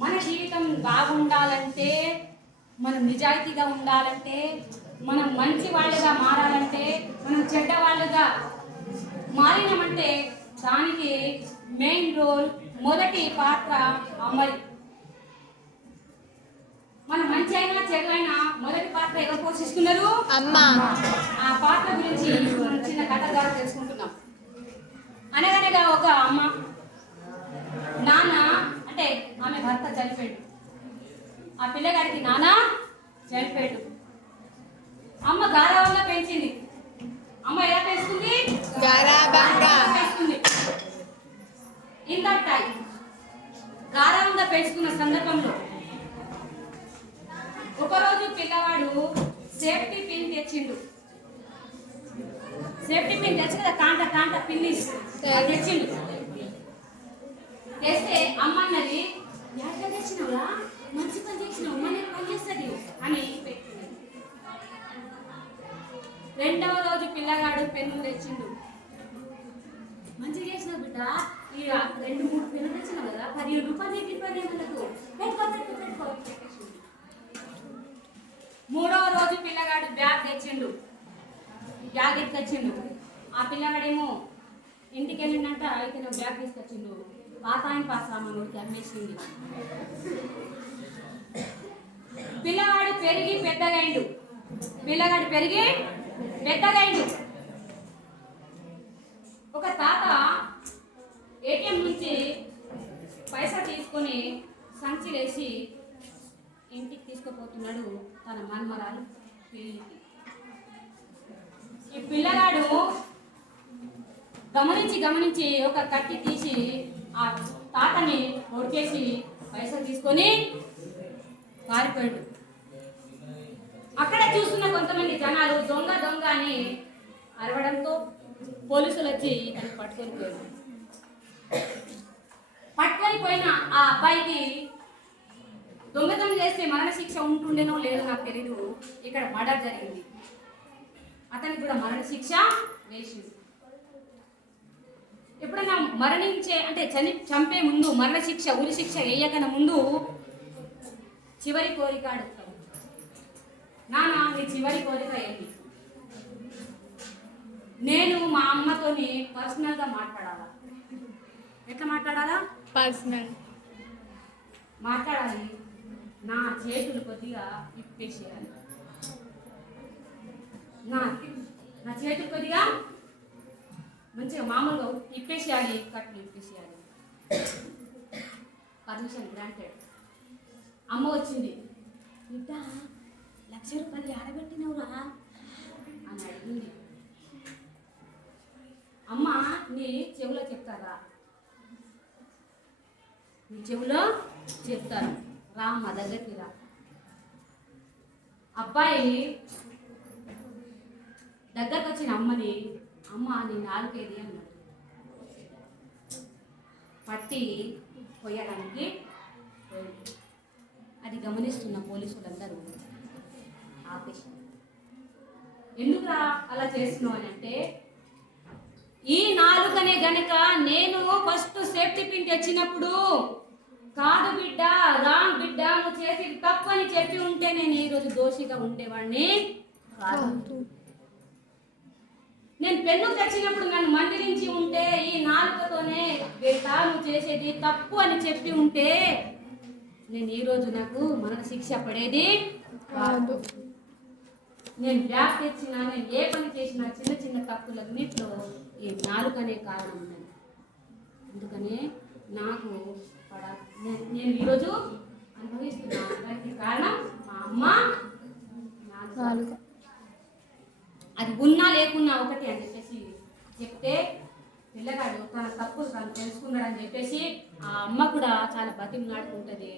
మన జీవితం బాగుండాలంటే మనం నిజాయితీగా ఉండాలంటే మనం మంచి వాళ్ళుగా మారాలంటే మనం చెడ్డ వాళ్ళుగా మారినామంటే దానికి మెయిన్ రోల్ మొదటి పాత్ర అమ్మది మన మంచి అయినా చెడు అయినా మొదటి పాత్ర ఎవరు పోషిస్తున్నారు? అమ్మ. ఆ పాత్ర గురించి మనం చిన్న కథ ద్వారా తెలుసుకుంటున్నాం. అనగనగా ఒక అమ్మ. నాన్న భర్త చనిపోయాడు. ఆ పిల్లగాడికి నాన్న చనిపోయాడు. అమ్మ గారావంగా పెంచింది. అమ్మ ఎలా పెంచుతుంది? గారాబంగా. పెంచుతుంది. ఇన్ దట్ టైం గారావంగా పెంచుకున్న సందర్భంలో ఒకరోజు పిల్లవాడు సేఫ్టీ పిన్ తెచ్చిండు. సేఫ్టీ పిన్ తెచ్చి కదా కాంట కాంట పిన్ని అది తెచ్చిండు. తెస్తే అమ్మ పెన్ను తెచ్చిండు. మంచిగా చేసిన బిడ్డ. ఈ రెండు మూడు పెన్ను తెచ్చినావు కదా పదిహేను రూపాయలు ఎన్ని పని పెట్టుకో పెట్టుకో పెట్టుకో. మూడవ రోజు పిల్లగాడు బ్యాగ్ తెచ్చిండు. బ్యాగ్ ఎత్తుకొచ్చిండు. ఆ పిల్లగాడేమో ఇంటికి వెళ్ళిందంట అయితే నువ్వు బ్యాగ్ తీసుకొచ్చిండు. పాత ఆయన పాస్ రామనుడికి అమ్మేసింది పిల్లగాడు పెరిగి పెద్దగైండు. పిల్లగాడు పెరిగి పెద్దగైండు. ఒక తాత ఏటీఎం నుంచి పైసా తీసుకొని సంచిలేసి ఇంటికి తీసుకుపోతున్నాడు తన మన్మరాలు పెళ్ళికి ఈ పిల్లగాడు గమనించి గమనించి ఒక కట్టి తీసి ఆ తాతని ఒడికేసి పైసలు తీసుకొని పారిపోయాడు. అక్కడ చూస్తున్న కొంతమంది జనాలు దొంగ దొంగ అని అరవడంతో పోలీసులు వచ్చి ఇతను పట్టుకొని పోయారు. పట్టుకొని పోయిన ఆ అబ్బాయికి దొంగతనం చేస్తే మరణశిక్ష ఉంటుండేనో లేదో నాకు తెలీదు. ఇక్కడ మర్డర్ జరిగింది. అతనికి కూడా మరణశిక్ష వేసింది. ఎప్పుడైనా మరణించే అంటే చని చంపే ముందు మరణశిక్ష ఉరిశిక్ష ఉరి శిక్ష వేయకన ముందు చివరి కోరిక అడుగుతాం నానా నీ చివరి కోరిక ఏంటి? నేను మా అమ్మతోని పర్సనల్గా మాట్లాడాలా? ఎట్లా మాట్లాడాలా? పర్సనల్. మాట్లాడాలి. నా చేతులు కొద్దిగా ఇప్పేసేయాలి నా నా చేతులు కొద్దిగా మంచిగా మామూలుగా ఇప్పేసేయాలి కట్లు ఇప్పేసేయాలి పర్మిషన్ గ్రాంటెడ్ అమ్మ వచ్చింది. బిడ్డ లక్ష రూపాయలు ఆడబెట్టినవురా అని అడిగింది. అమ్మ నీ చెవిలో చెప్తారా? నీ చెవిలో చెప్తారు. రా మా దగ్గరికి రా. అబ్బాయి దగ్గరకు వచ్చిన అమ్మని అమ్మ నీ నాలుగేది అన్నాడు. పట్టి పోయడానికి అది గమనిస్తున్న పోలీసులందరూ ఆపేశారు. ఎందుకురా అలా చేస్తున్నావు? అని అంటే ఈ నాలుకనే గనక నేను ఫస్ట్ సేఫ్టీ పిన్ తెచ్చినప్పుడు కాదు బిడ్డ రాంగ్ బిడ్డ నువ్వు చేసి తప్పు అని చెప్పి ఉంటే నేను ఈ రోజు దోషిగా ఉండేవాడిని నేను పెన్ను తెచ్చినప్పుడు నన్ను మందిరించి ఉంటే ఈ నాలుకతోనే బిడ్డ నువ్వు చేసేది తప్పు అని చెప్పి ఉంటే నేను ఈ రోజు నాకు మరణ శిక్ష పడేది కాదు. నేను బ్యాగ్ తెచ్చినా నేను ఏ పని చేసినా చిన్న చిన్న తప్పులన్నింటిలో ఈ నాలుకనే కారణం ఉన్నది అందుకనే నాకు నేను- ఈరోజు అనుభవిస్తున్నా దానికి కారణం మా అమ్మ. నాలుక అది ఉన్నా లేకున్నా ఒకటి అని చెప్పేసి చెప్తే పిల్లగాడు తన తప్పులు తను తెలుసుకున్నాడని చెప్పేసి ఆ అమ్మ కూడా చాలా బతిమలాడుకుంటుంది.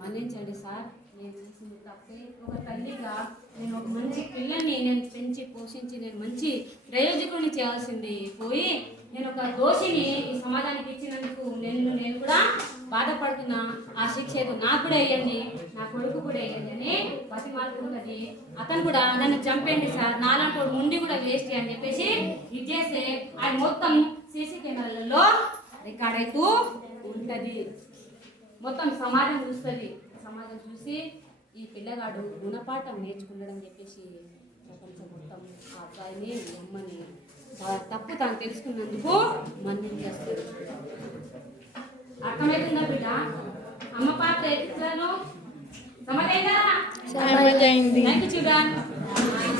మన్నించండి సార్. నేను చేసింది తప్పే. ఒక తల్లిగా నేను ఒక మంచి పిల్లల్ని నేను పెంచి పోషించి నేను మంచి ప్రయోజకుడిని చేయాల్సింది పోయి నేను ఒక దోషిని ఈ సమాజానికి ఇచ్చినందుకు నేను నేను కూడా బాధపడుతున్నా. ఆ శిక్ష ఏదో నాకు కూడా వేయండి. నా కొడుకు కూడా వేయండి అని బతిమాలుకుంటుంది అతను కూడా నన్ను చంపేయండి సార్. నాలాంటి వాడు ఉండి కూడా వేస్ట్ అని చెప్పేసి ఇది చేస్తే ఆయన మొత్తం సీసీ కెమెరాలలో రికార్డ్ అవుతూ ఉంటుంది. మొత్తం సమాజం చూస్తుంది. సమాజం చూసి ఈ పిల్లగాడు గుణపాఠం నేర్చుకున్నాడని చెప్పేసి ప్రపంచం మొత్తం ఆ అబ్బాయిని అమ్మని తప్పు తాను తెలుసుకున్నందుకు మన్నించేస్తాడు. అర్థమవుతుందా బిడ్డ? అమ్మ పాత్ర ఎత్తులను సమతైందా? చిల్డ్రన్